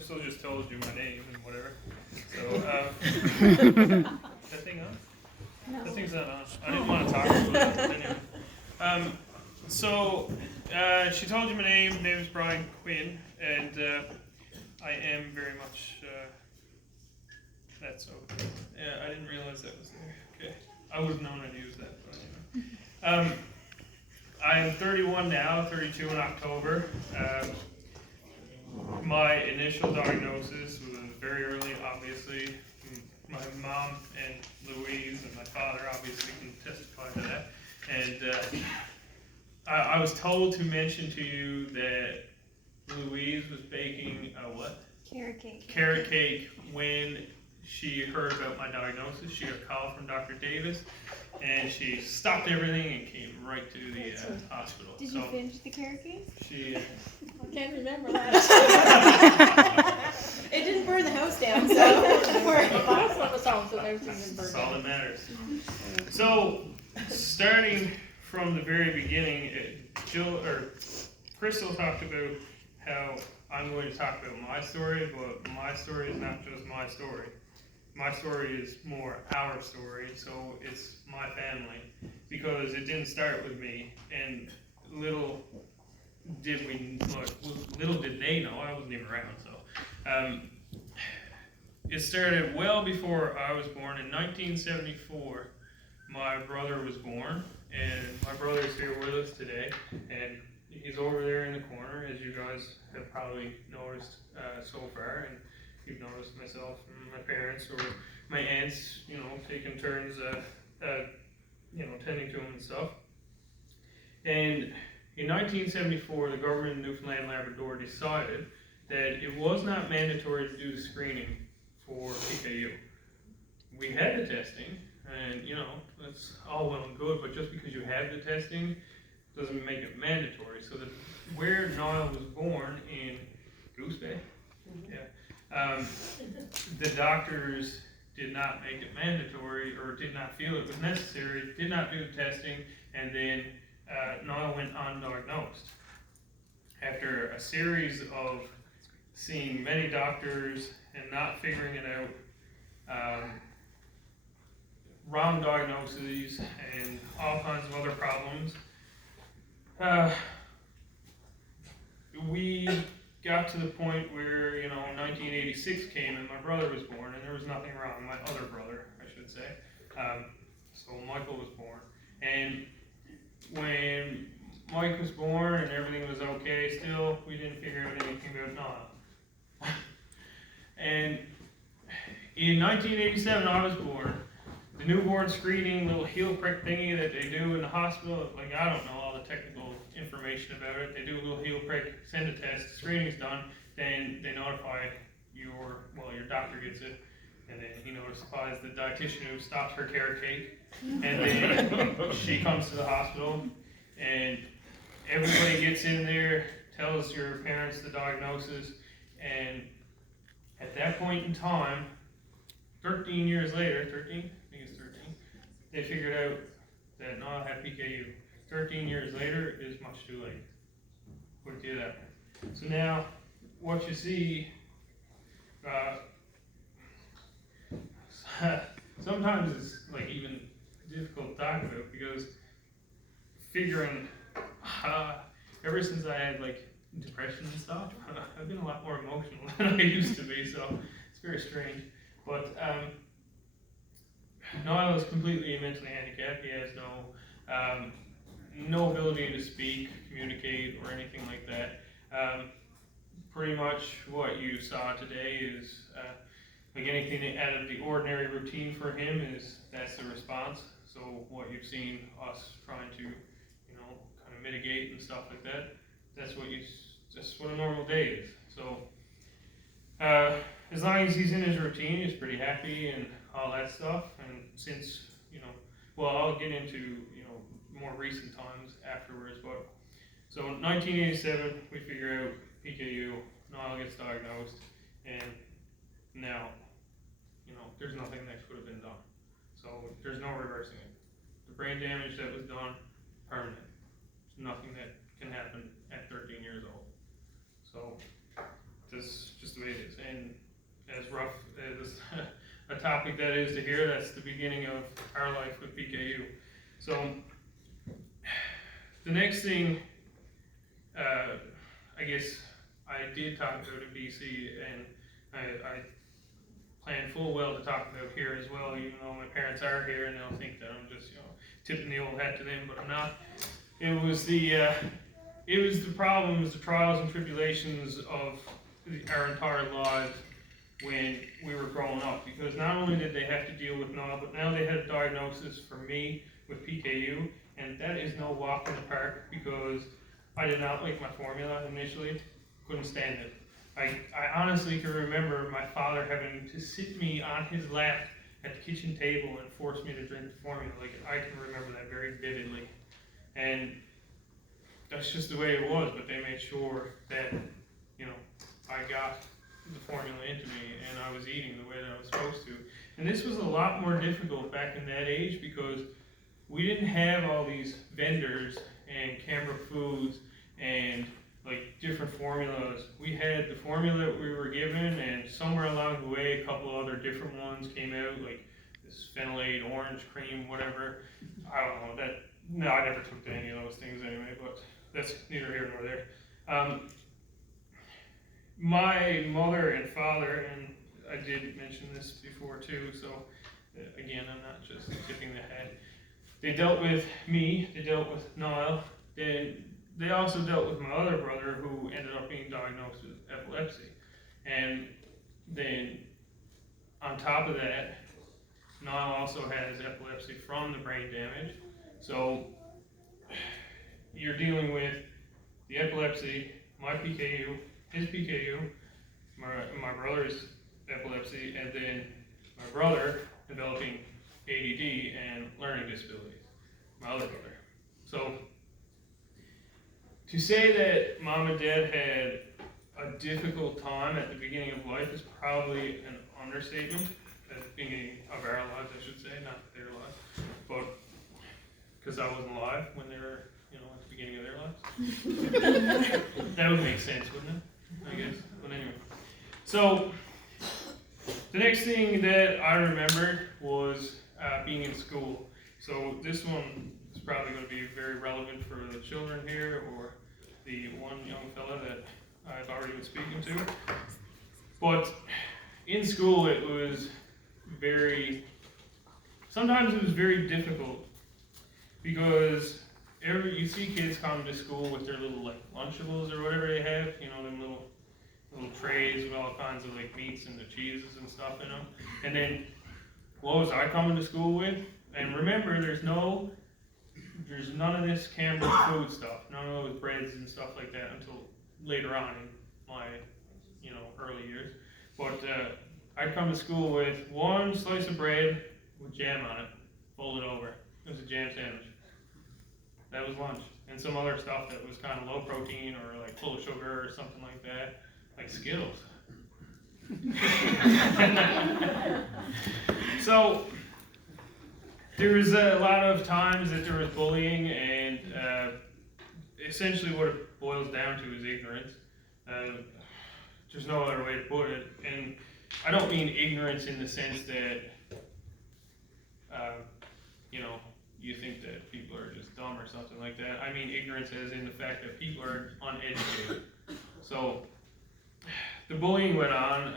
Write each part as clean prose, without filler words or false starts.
Crystal just told you my name and whatever. So, is that thing on? No. That thing's not on. I didn't want to talk about that anyway. So, she told you my name. My name is Brian Quinn, and I am very much. That's okay. Yeah, I didn't realize that was there. Okay, I would have known I'd use that, but anyway. I am 31 now, 32 in October. My initial diagnosis was very early, obviously. My mom and Louise and my father obviously can testify to that. And I was told to mention to you that Louise was baking a what? Carrot cake. Carrot cake when she heard about my diagnosis. She got a call from Dr. Davis, and she stopped everything and came right to the hospital. Did you finish the carrot cake? She. I can't remember that. It didn't burn the house down, so the last one was home, so everything didn't burn That's all down. that matters. So, starting from the very beginning, Crystal talked about how I'm going to talk about my story, but my story is not just my story. My story is more our story, so it's my family, because it didn't start with me, and little did they know, I wasn't even around, so. It started well before I was born. In 1974, my brother was born, and my brother is here with us today, and he's over there in the corner, as you guys have probably noticed so far, and you've noticed myself and my parents or my aunts, taking turns, tending to him and stuff. And in 1974, the government of Newfoundland and Labrador decided that it was not mandatory to do the screening for PKU. We had the testing, and that's all well and good, but just because you have the testing doesn't make it mandatory. So where Niall was born in Goose Bay, the doctors did not make it mandatory, or did not feel it was necessary, did not do the testing, and then Niall went undiagnosed. After a series of seeing many doctors and not figuring it out, wrong diagnoses, and all kinds of other problems, we got to the point where 1986 came and my brother was born, and there was nothing wrong. My other brother, I should say. So Michael was born, and when Mike was born and everything was okay, still we didn't figure out anything about Niall. And in 1987, I was born. The newborn screening little heel prick thingy that they do in the hospital, I don't know all the technical information about it. They do a little heel prick, send a test, screening's done, then they notify your doctor gets it, and then he notifies the dietitian who stopped her carrot cake, and then she comes to the hospital, and everybody gets in there, tells your parents the diagnosis, and at that point in time, 13 years later, 13? I think it's 13, they figured out that Niall had PKU. 13 years later is much too late. Put it to you that way. So now, what you see, sometimes it's even difficult to talk about, because figuring, ever since I had depression and stuff, I've been a lot more emotional than I used to be, so it's very strange. But Niall is completely mentally handicapped. He has no ability to speak, communicate, or anything like that. Pretty much what you saw today is anything out of the ordinary routine for him that's the response. So what you've seen us trying to kind of mitigate and stuff like that, that's what a normal day is. So as long as he's in his routine, he's pretty happy and all that stuff. And since I'll get into more recent times afterwards, but so in 1987 we figure out PKU, Niall gets diagnosed, and now there's nothing that could have been done. So there's no reversing it. The brain damage that was done, permanent. There's nothing that can happen at 13 years old. So that's just the the way it is. And as rough as a topic that is to hear, that's the beginning of our life with PKU. So the next thing, I guess I did talk about in BC, and I plan full well to talk about here as well, even though my parents are here and they'll think that I'm just, tipping the old hat to them, but I'm not. It was the problems, the trials and tribulations of our entire lives when we were growing up, because not only did they have to deal with Noel, but now they had a diagnosis for me with PKU, and that is no walk in the park, because I did not like my formula initially, couldn't stand it. I honestly can remember my father having to sit me on his lap at the kitchen table and force me to drink the formula. Like, I can remember that very vividly. And that's just the way it was, but they made sure that, I got the formula into me and I was eating the way that I was supposed to. And this was a lot more difficult back in that age, because we didn't have all these vendors and Canberra foods and like different formulas. We had the formula that we were given, and somewhere along the way a couple other different ones came out, like this phenylate, orange cream, whatever. I don't know, I never took to any of those things anyway, but that's neither here nor there. My mother and father, and I did mention this before too, so again, I'm not just tipping the hat. They dealt with me, they dealt with Niall, they also dealt with my other brother, who ended up being diagnosed with epilepsy. And then on top of that, Niall also has epilepsy from the brain damage. So you're dealing with the epilepsy, my PKU, his PKU, my brother's epilepsy, and then my brother developing ADD and learning disabilities, my other brother. So to say that mom and dad had a difficult time at the beginning of life is probably an understatement. At the beginning of our lives, I should say, not their lives, but because I wasn't alive when they were, at the beginning of their lives. That would make sense, wouldn't it? I guess. But anyway. So the next thing that I remembered was being in school. So this one is probably going to be very relevant for the children here, or the one young fella that I've already been speaking to. But in school it was sometimes it was very difficult, because you see kids come to school with their little like Lunchables or whatever they have, them little trays with all kinds of like meats and the cheeses and stuff in them. And then what was I coming to school with? And remember, there's none of this Canberra food stuff, none of those breads and stuff like that until later on in my, early years. But I'd come to school with one slice of bread with jam on it, folded over. It was a jam sandwich. That was lunch. And some other stuff that was kind of low protein or like full of sugar or something like that, like Skittles. So there was a lot of times that there was bullying, and essentially what it boils down to is ignorance. There's no other way to put it. And I don't mean ignorance in the sense that, you think that people are just dumb or something like that. I mean ignorance as in the fact that people are uneducated. So the bullying went on.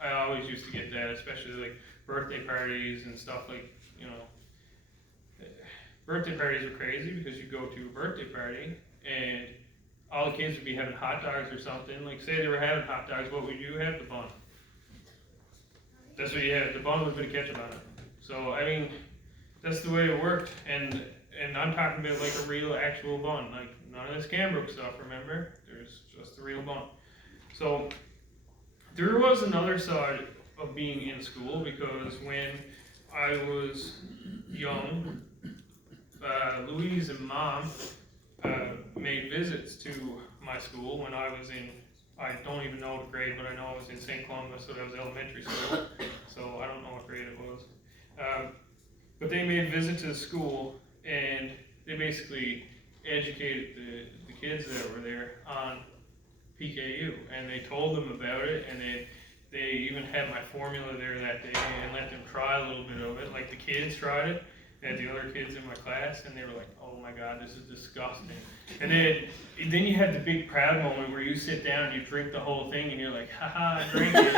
I always used to get that, especially like birthday parties and stuff like, birthday parties are crazy, because you go to a birthday party and all the kids would be having hot dogs or something. Like, say they were having hot dogs, what would you have? The bun. That's what you had, the bun with a bit of ketchup on it. So, I mean, that's the way it worked. And I'm talking about like a real actual bun, like none of this Canberra stuff, remember? There's just the real bun. So there was another side of being in school, because when I was young, Louise and Mom made visits to my school when I was in, I don't even know what grade, but I know I was in St. Columbus, so that was elementary school, so I don't know what grade it was. But they made a visit to the school, and they basically educated the kids that were there on PKU, and they told them about it, and they even had my formula there that day and let them try a little bit of it. Like the kids tried it, and the other kids in my class, and they were like, "Oh my God, this is disgusting." And then you have the big proud moment where you sit down and you drink the whole thing, and you're like, "Haha, I drank it."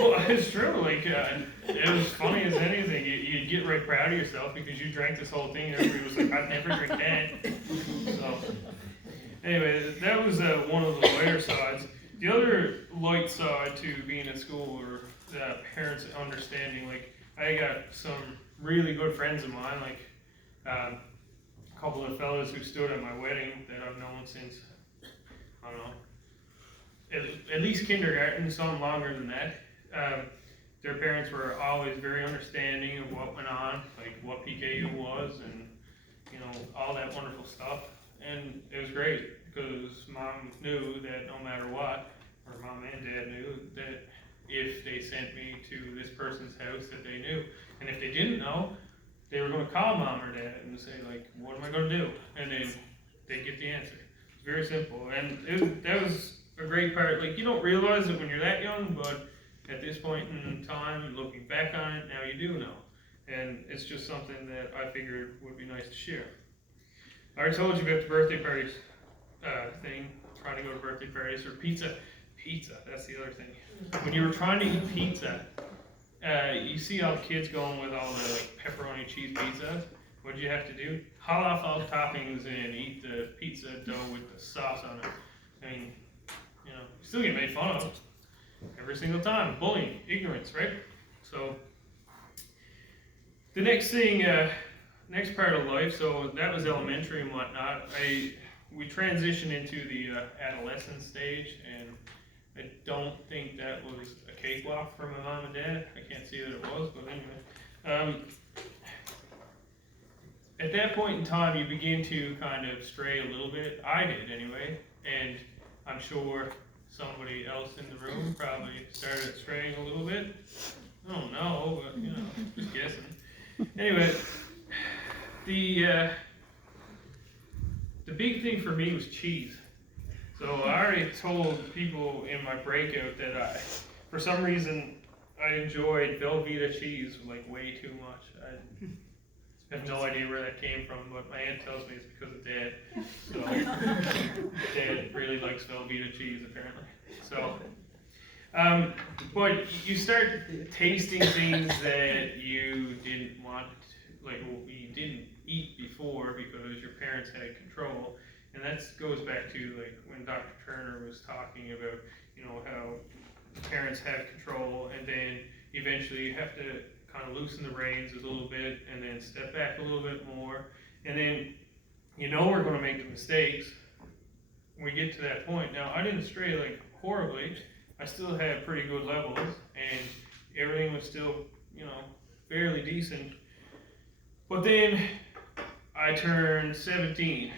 Well, it's true. Like it was funny as anything. You'd get right proud of yourself because you drank this whole thing, and everybody was like, "I'd never drink that." So anyway, that was one of the lighter sides. The other light side to being at school were the parents' understanding. Like, I got some really good friends of mine, like a couple of fellows who stood at my wedding that I've known since, I don't know, at least kindergarten, some longer than that. Their parents were always very understanding of what went on, like what PKU was, and you know, all that wonderful stuff. And it was great because mom knew that no matter what, or mom and dad knew that if they sent me to this person's house that they knew, and if they didn't know, they were going to call mom or dad and say like, "What am I going to do?" And then they'd get the answer. It's very simple, and that was a great part. Like, you don't realize it when you're that young, but at this point in time, and looking back on it, now you do know. And it's just something that I figured would be nice to share. I already told you about the birthday parties thing, trying to go to birthday parties, or pizza. Pizza, that's the other thing. When you were trying to eat pizza, you see all the kids going with all the like pepperoni cheese pizzas. What did you have to do? Haul off all the toppings and eat the pizza dough with the sauce on it. I mean, you know, you still get made fun of every single time. Bullying, ignorance, right? So the next thing, next part of life, so that was elementary and whatnot. We transitioned into the adolescent stage, and I don't think that was a cakewalk for my mom and dad. I can't see that it was, but anyway. At that point in time, you begin to kind of stray a little bit. I did anyway, and I'm sure somebody else in the room probably started straying a little bit. I don't know, but you know, just guessing. Anyway, the big thing for me was cheese. So I already told people in my breakout that for some reason, I enjoyed Velveeta cheese like way too much. I have no idea where that came from, but my aunt tells me it's because of Dad. So Dad really likes Velveeta cheese apparently. So, but you start tasting things that you didn't want, like you didn't eat before because your parents had control. And that goes back to like when Dr. Turner was talking about, you know, how parents have control, and then eventually you have to kind of loosen the reins a little bit, and then step back a little bit more, and then you know we're going to make the mistakes when we get to that point. Now I didn't stray like horribly. I still had pretty good levels, and everything was still, you know, fairly decent. But then I turned 17.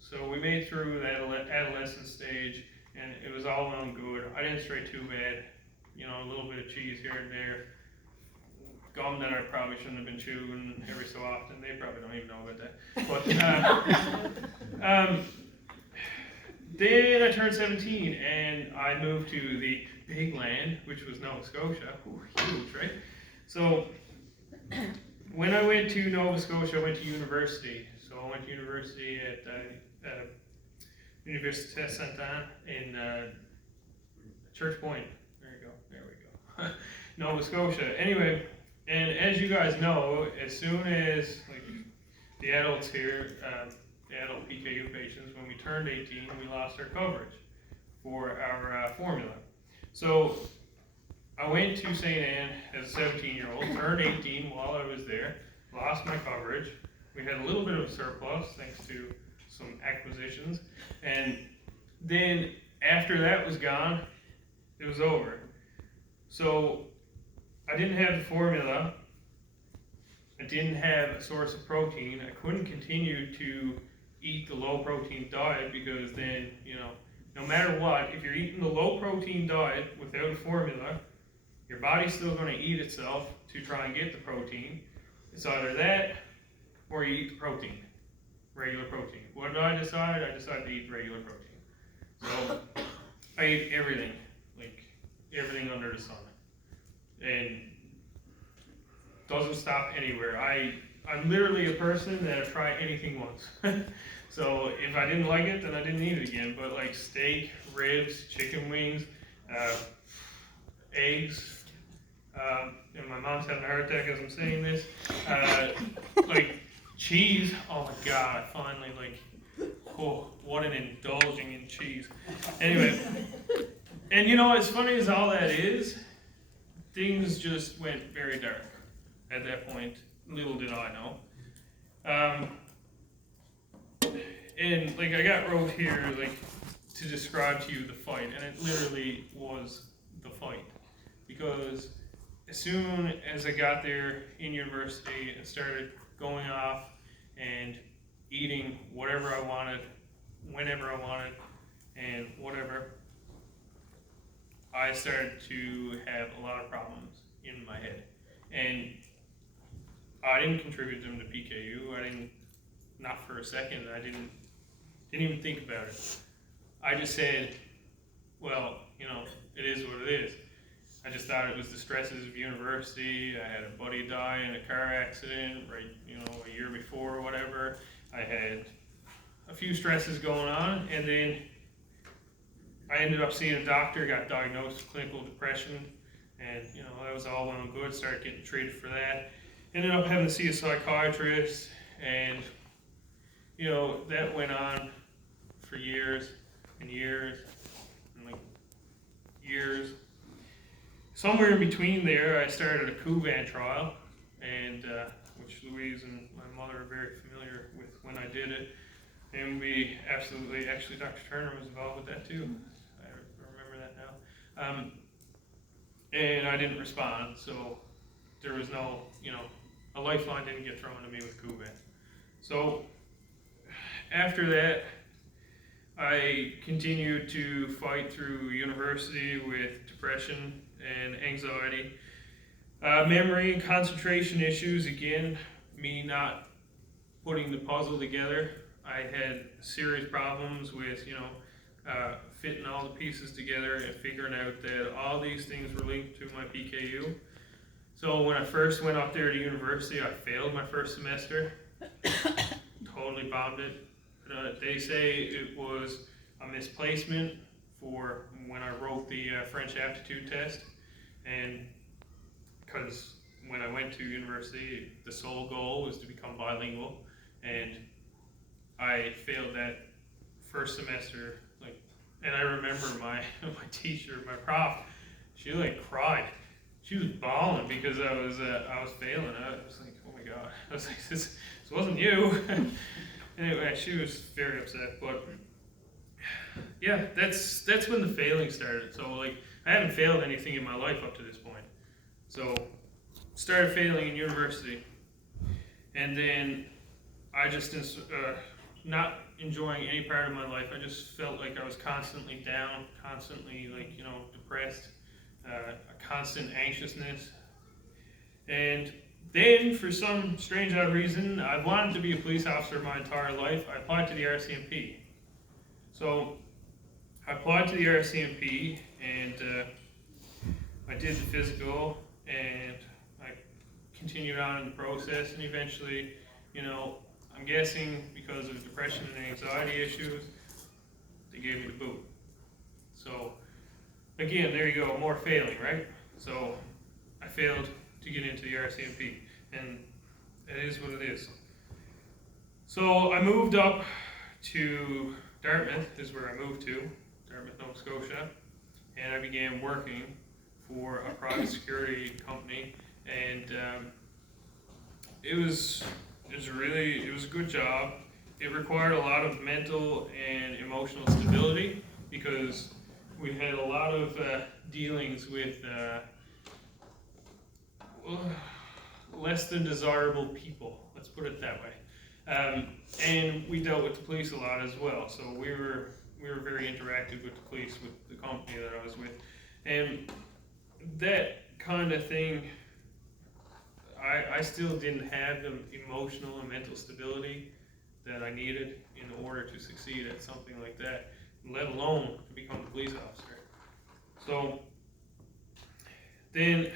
So we made through that adolescent stage, and it was all well and good. I didn't stray too bad, you know, a little bit of cheese here and there, gum that I probably shouldn't have been chewing every so often. They probably don't even know about that. But then I turned 17, and I moved to the big land, which was Nova Scotia. Ooh, huge, right? So when I went to Nova Scotia, I went to university. So I went to university at Université Sainte-Anne in Church Point. There we go. Nova Scotia. Anyway, and as you guys know, as soon as like the adults here, the adult PKU patients, when we turned 18, we lost our coverage for our formula. So I went to St. Anne as a 17-year-old, turned 18 while I was there, lost my coverage. We had a little bit of a surplus thanks to some acquisitions, and then after that was gone, it was over. So I didn't have the formula, I didn't have a source of protein, I couldn't continue to eat the low protein diet because then, you know, no matter what, if you're eating the low protein diet without a formula, your body's still going to eat itself to try and get the protein. It's either that or you eat the protein, regular protein. What did I decide? I decided to eat regular protein. So I ate everything, like everything under the sun, and doesn't stop anywhere. I'm literally a person that try anything once. So if I didn't like it, then I didn't eat it again. But like steak, ribs, chicken wings, eggs, and my mom's having a heart attack as I'm saying this. Like cheese. Oh my God! I finally oh, what an indulging in cheese. Anyway, and you know, as funny as all that is, things just went very dark at that point. Little did I know. And like I got wrote here to describe to you the fight, and it literally was the fight, because as soon as I got there in university and started going off and eating whatever I wanted, whenever I wanted, and whatever, I started to have a lot of problems in my head. And I didn't contribute them to PKU. Not for a second. I didn't even think about it. I just said, well, you know, it is what it is. I just thought it was the stresses of university. I had a buddy die in a car accident, right, you know, a year before or whatever. I had a few stresses going on, and then I ended up seeing a doctor, got diagnosed with clinical depression, and, you know, that was all well and good. Started getting treated for that. Ended up having to see a psychiatrist, and, you know, that went on for years and years and years. Somewhere in between there, I started a Kuvan trial, and which Louise and my mother are very familiar with when I did it. And we absolutely, actually Dr. Turner was involved with that too. I remember that now. And I didn't respond, so there was no, you know, a lifeline didn't get thrown to me with Kuvan. So after that, I continued to fight through university with depression and anxiety. Memory and concentration issues, again, me not putting the puzzle together. I had serious problems with, you know, fitting all the pieces together and figuring out that all these things were linked to my PKU. So when I first went up there to university, I failed my first semester. Totally bombed it. They say it was a misplacement for when I wrote the French aptitude test, and because when I went to university, the sole goal was to become bilingual, and I failed that first semester. And I remember my teacher, my prof, she cried. She was bawling because I was failing. I was like, oh my God. I was like, this wasn't you. Anyway, she was very upset. But yeah, that's when the failing started. So I haven't failed anything in my life up to this point. So started failing in university, and then I just not enjoying any part of my life. I just felt like I was constantly down, constantly depressed, a constant anxiousness. And then, for some strange odd reason, I wanted to be a police officer my entire life. I applied to the RCMP. So I applied to the RCMP, and I did the physical, and I continued on in the process, and eventually, I'm guessing because of depression and anxiety issues, they gave me the boot. So again, there you go, more failing, right? So I failed to get into the RCMP, and it is what it is. So I moved up to Dartmouth, is where I moved to, Dartmouth, Nova Scotia, and I began working for a private security company, and it was a good job. It required a lot of mental and emotional stability because we had a lot of dealings with less than desirable people, let's put it that way. And we dealt with the police a lot as well, so we were very interactive with the police, with the company that I was with. And that kind of thing, I still didn't have the emotional and mental stability that I needed in order to succeed at something like that, let alone to become a police officer. So then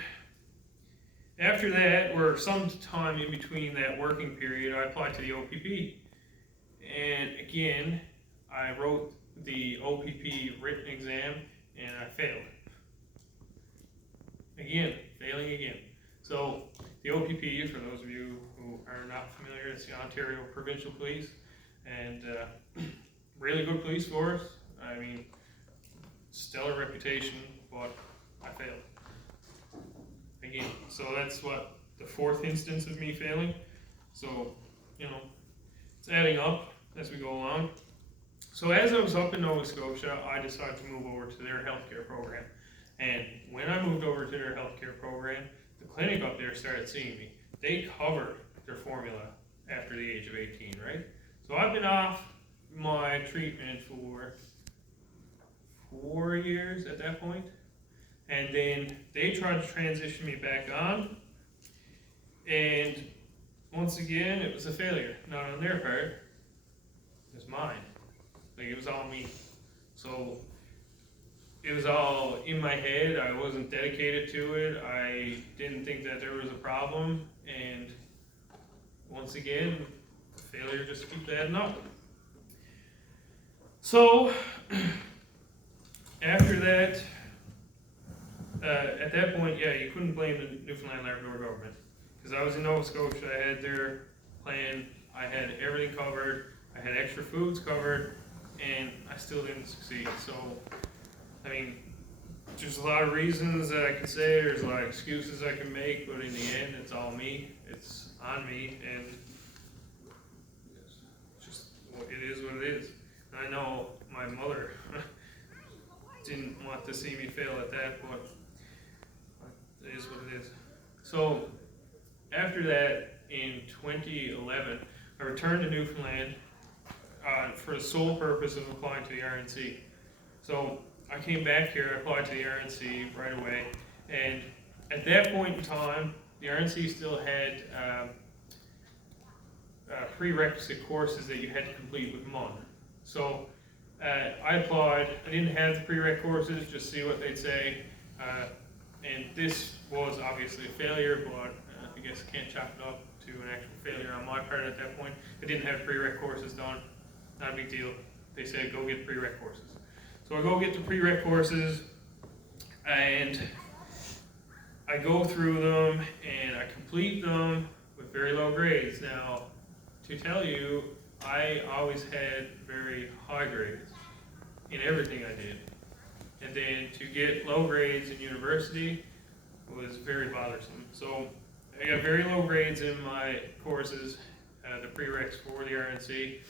after that, or some time in between that working period, I applied to the OPP. And again, I wrote the OPP written exam and I failed. Again, failing again. So the OPP, for those of you who are not familiar, it's the Ontario Provincial Police, and really good police force. I mean, stellar reputation, but I failed. Again, so that's what, the fourth instance of me failing. So, you know, it's adding up as we go along. So as I was up in Nova Scotia, I decided to move over to their healthcare program. And when I moved over to their healthcare program, the clinic up there started seeing me. They covered their formula after the age of 18, right? So I've been off my treatment for 4 years at that point. And then they tried to transition me back on. And once again, it was a failure. Not on their part, it was mine. Like, it was all me. So it was all in my head. I wasn't dedicated to it. I didn't think that there was a problem. And once again, failure just keeps adding up. So after that, at that point, yeah, you couldn't blame the Newfoundland Labrador government. Because I was in Nova Scotia, I had their plan, I had everything covered, I had extra foods covered, and I still didn't succeed. So, I mean, there's a lot of reasons that I can say, there's a lot of excuses I can make, but in the end, it's all me, it's on me, and it's just, it is what it is. And I know my mother didn't want to see me fail at that, but it is what it is. So after that, in 2011, I returned to Newfoundland for the sole purpose of applying to the RNC. So I came back here, I applied to the RNC right away, and at that point in time, the RNC still had prerequisite courses that you had to complete with MUN. So I applied, I didn't have the prereq courses, just see what they'd say, and this was obviously a failure, but I guess I can't chalk it up to an actual failure on my part at that point. I didn't have prereq courses done, not a big deal. They said go get prereq courses. So I go get the prereq courses, and I go through them, and I complete them with very low grades. Now, to tell you, I always had very high grades in everything I did. And then to get low grades in university was very bothersome. So I got very low grades in my courses, the prereqs for the RNC.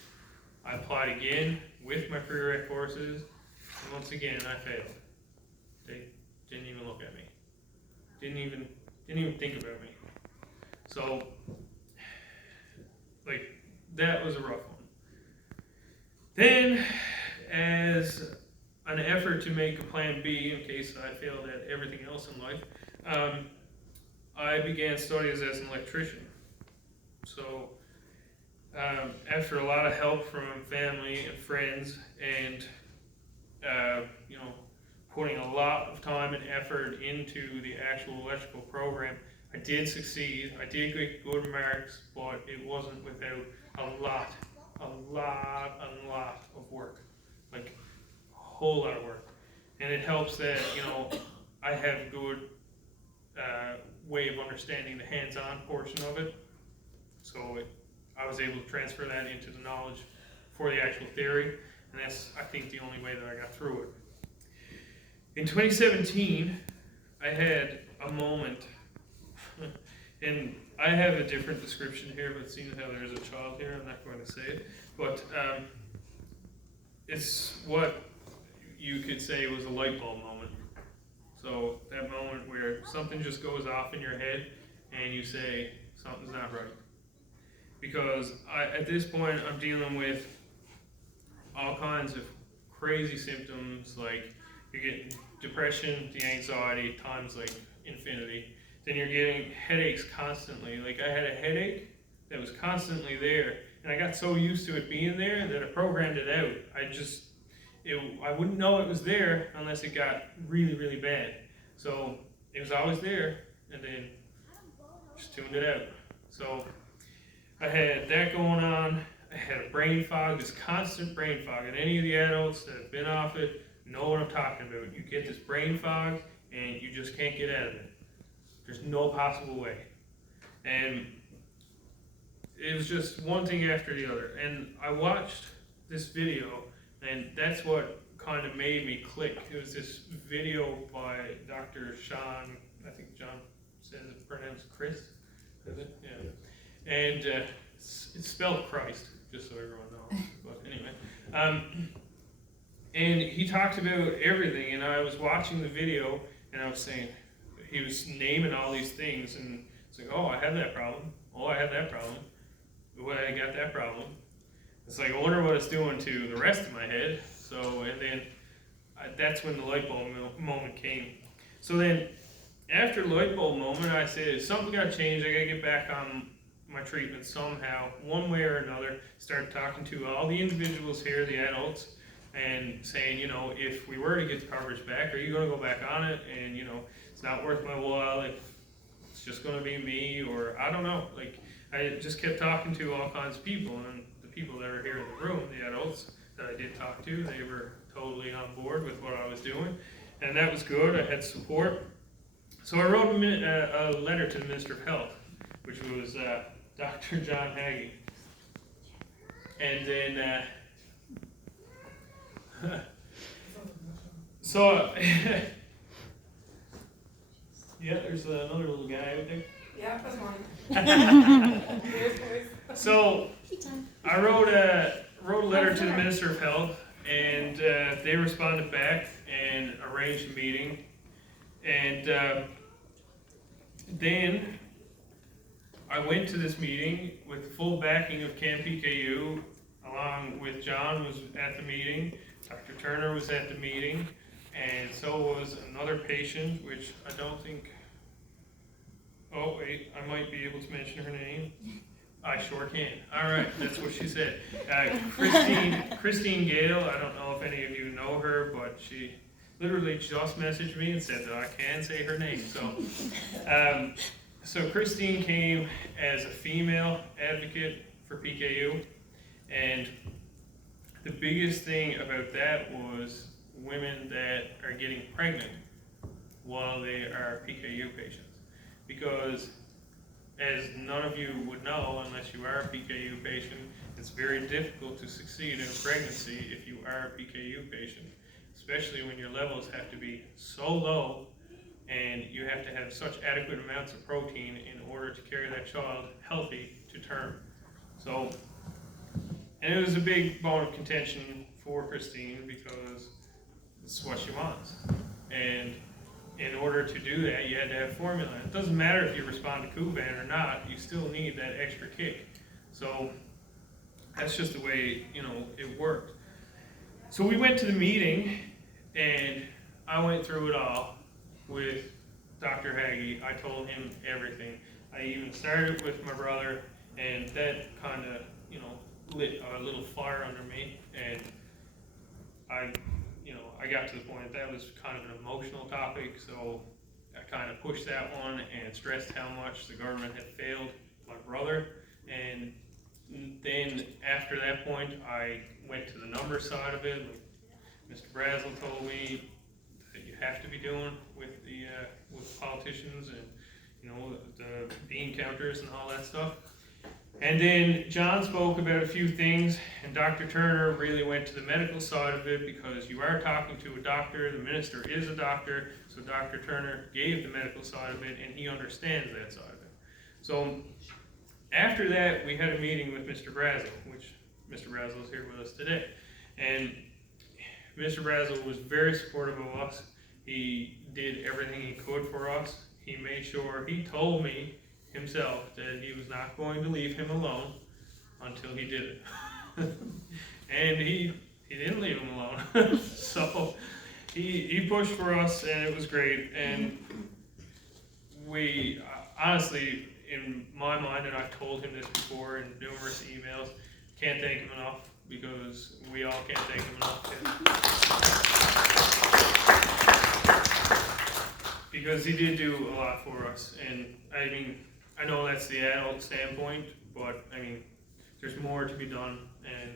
I applied again with my prereq courses, and once again I failed. They didn't even look at me. Didn't even think about me. So, like, that was a rough one. Then, as an effort to make a plan B in case I failed at everything else in life, I began studies as an electrician. So after a lot of help from family and friends, and you know, putting a lot of time and effort into the actual electrical program, I did succeed. I did get good marks, but it wasn't without a lot of work, like a whole lot of work. And it helps that, you know, I have a good way of understanding the hands-on portion of it. So I was able to transfer that into the knowledge for the actual theory, and that's, I think, the only way that I got through it. In 2017, I had a moment, and I have a different description here, but seeing how there's a child here, I'm not going to say it, but it's what you could say was a light bulb moment. So that moment where something just goes off in your head and you say, something's not right. Because at this point, I'm dealing with all kinds of crazy symptoms, like you're getting depression, the anxiety, times like infinity. Then you're getting headaches constantly. Like I had a headache that was constantly there, and I got so used to it being there that I programmed it out. I wouldn't know it was there unless it got really, really bad. So it was always there, and then just tuned it out. So I had that going on. I had a brain fog, this constant brain fog, and any of the adults that have been off it know what I'm talking about. You get this brain fog, and you just can't get out of it. There's no possible way. And it was just one thing after the other. And I watched this video, and that's what kind of made me click. It was this video by Dr. Sean, I think John says it's pronounced Chris, is it? Yeah. And it's spelled Christ, just so everyone knows. But anyway. And he talked about everything, and I was watching the video, and I was saying, he was naming all these things, and it's like, oh, I have that problem. Oh, I have that problem. Oh, I got that problem. It's like, I wonder what it's doing to the rest of my head. So, and then that's when the light bulb moment came. So then, after the light bulb moment, I said, something got to change. I got to get back on my treatment somehow, one way or another. Start talking to all the individuals here, the adults, and saying, you know, if we were to get the coverage back, are you going to go back on it? And, you know, it's not worth my while if it's just going to be me, or I don't know. Like, I just kept talking to all kinds of people, and the people that are here in the room, the adults that I did talk to, they were totally on board with what I was doing, and that was good. I had support. So I wrote a letter to the Minister of Health, which was Dr. John Hagee. And then, so, yeah, there's another little guy out there. Yeah, that's mine. So, I wrote a letter to the Minister of Health, and they responded back and arranged a meeting. And then I went to this meeting with the full backing of CanPKU, along with John was at the meeting, Dr. Turner was at the meeting, and so was another patient, which I don't think, oh wait, I might be able to mention her name. I sure can. All right, that's what she said. Christine Gale, I don't know if any of you know her, but she literally just messaged me and said that I can say her name. So Christine came as a female advocate for PKU, and the biggest thing about that was women that are getting pregnant while they are PKU patients. Because as none of you would know, unless you are a PKU patient, it's very difficult to succeed in a pregnancy if you are a PKU patient, especially when your levels have to be so low and you have to have such adequate amounts of protein in order to carry that child healthy to term. So, and it was a big bone of contention for Christine because it's what she wants. And in order to do that, you had to have formula. It doesn't matter if you respond to Kuban or not, you still need that extra kick. So that's just the way, you know, it worked. So we went to the meeting, and I went through it all with Dr. Hagee. I told him everything. I even started with my brother, and that kind of, you know, lit a little fire under me, and I got to the point that was kind of an emotional topic, so I kind of pushed that one and stressed how much the government had failed my brother. And then after that point, I went to the number side of it. Mr. Brazel told me that you have to be doing with politicians and, you know, the bean counters and all that stuff. And then John spoke about a few things, and Dr. Turner really went to the medical side of it because you are talking to a doctor, the minister is a doctor, so Dr. Turner gave the medical side of it, and he understands that side of it. So after that, we had a meeting with Mr. Brazel, which Mr. Brazel is here with us today. And Mr. Brazel was very supportive of us. He did everything he could for us. He made sure, he told me himself that he was not going to leave him alone until he did it. And he didn't leave him alone. So he pushed for us, and it was great. And we honestly, in my mind, and I've told him this before in numerous emails, can't thank him enough, because we all can't thank him enough. Because he did do a lot for us, and I mean, I know that's the adult standpoint, but I mean, there's more to be done, and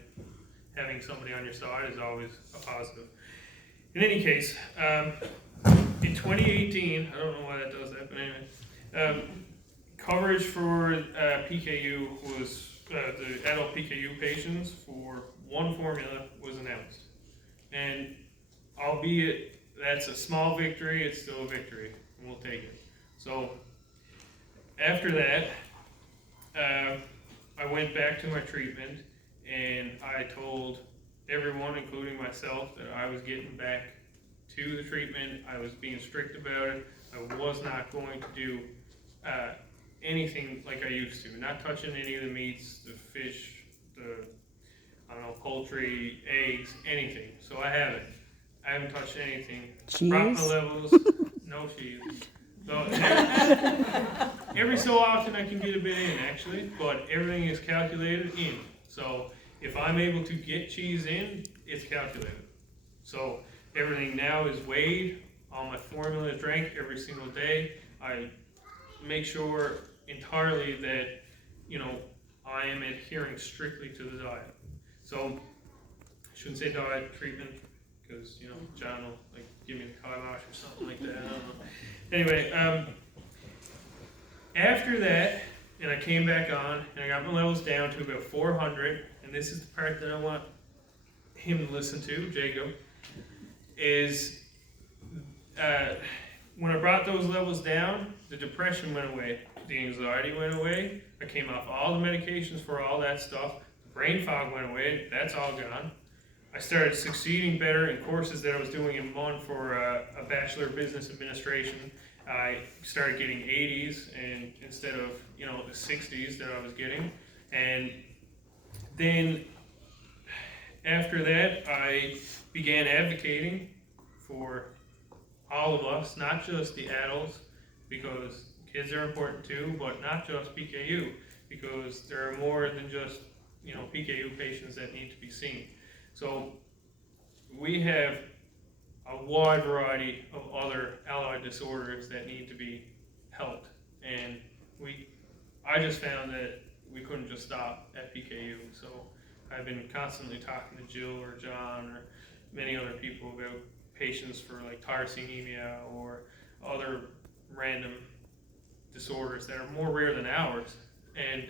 having somebody on your side is always a positive. In any case, in 2018, I don't know why that does that, but anyway, coverage for PKU was, the adult PKU patients for one formula was announced. And albeit that's a small victory, it's still a victory, and we'll take it. So after that, I went back to my treatment, and I told everyone, including myself, that I was getting back to the treatment. I was being strict about it. I was not going to do anything like I used to. Not touching any of the meats, the fish, the, I don't know, poultry, eggs, anything. So I haven't. I haven't touched anything. Cheese? Dropped my levels. No cheese. So every so often I can get a bit in, actually, but everything is calculated in. So if I'm able to get cheese in, it's calculated. So everything now is weighed. All my formula is drank every single day. I make sure entirely that, you know, I am adhering strictly to the diet. So I shouldn't say diet, treatment, because, you know, John will like give me the kibosh or something like that. I don't know. Anyway, after that, and I came back on, and I got my levels down to about 400, and this is the part that I want him to listen to, Jacob, is when I brought those levels down, the depression went away, the anxiety went away, I came off all the medications for all that stuff, the brain fog went away, that's all gone. I started succeeding better in courses that I was doing in Bonn for a Bachelor of Business Administration. I started getting 80s and instead of, you know, the 60s that I was getting. And then after that, I began advocating for all of us, not just the adults, because kids are important too, but not just PKU, because there are more than just, you know, PKU patients that need to be seen. So we have a wide variety of other allied disorders that need to be helped, and I just found that we couldn't just stop at PKU. So I've been constantly talking to Jill or John or many other people about patients for like tyrosinemia or other random disorders that are more rare than ours, and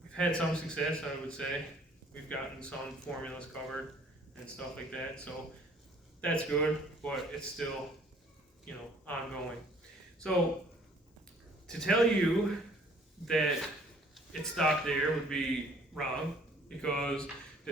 we've had some success, I would say. We've gotten some formulas covered and stuff like that, so that's good, but it's still, you know, ongoing. So to tell you that it stopped there would be wrong, because